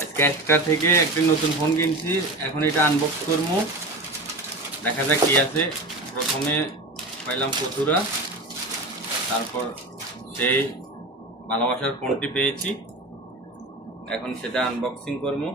আজকে একটা থেকে একটি নতুন ফোন কিনছি, এখন এটা আনবক্স করবো, দেখা যাক কি আছে। প্রথমে পাইলাম কচুরা, তারপর সেই ভালোবাসার ফোনটি পেয়েছি, এখন সেটা আনবক্সিং করবো।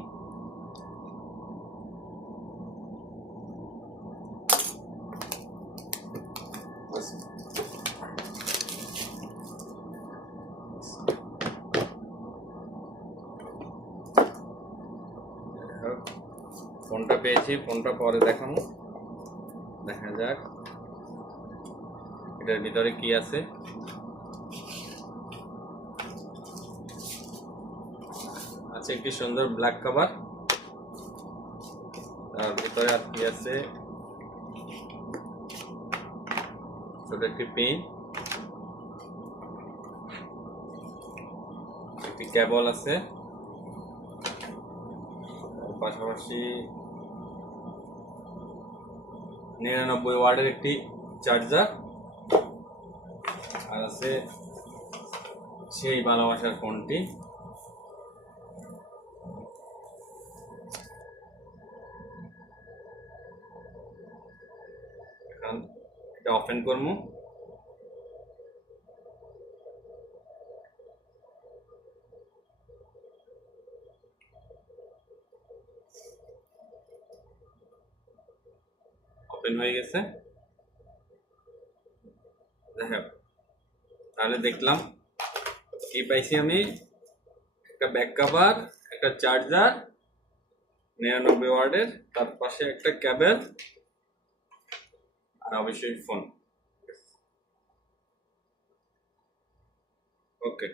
ফোনটা পেয়েছি, ফোনটা পরে দেখাবো, দেখা যাক এটার ভিতরে কি আছে। আছে একটি সুন্দর ব্ল্যাক কভার, তার ভিতরে আর কি আছে, ছোট একটি পেন, একটি কেবল আছে, পাশাপাশি 99 ওয়াটের একটি চার্জার, আর আছে সেই ভালোবাসার ফোনটি। এখন এটা ওপেন করবো। ওপেন হয়ে গেছে, দেখো তাহলে দেখলাম কি পাইছি আমি, একটা ব্যাক কভার, একটা চার্জার 99 ওয়াটের, তার পাশে একটা কেবল, আর অবশ্যই ফোন। ওকে।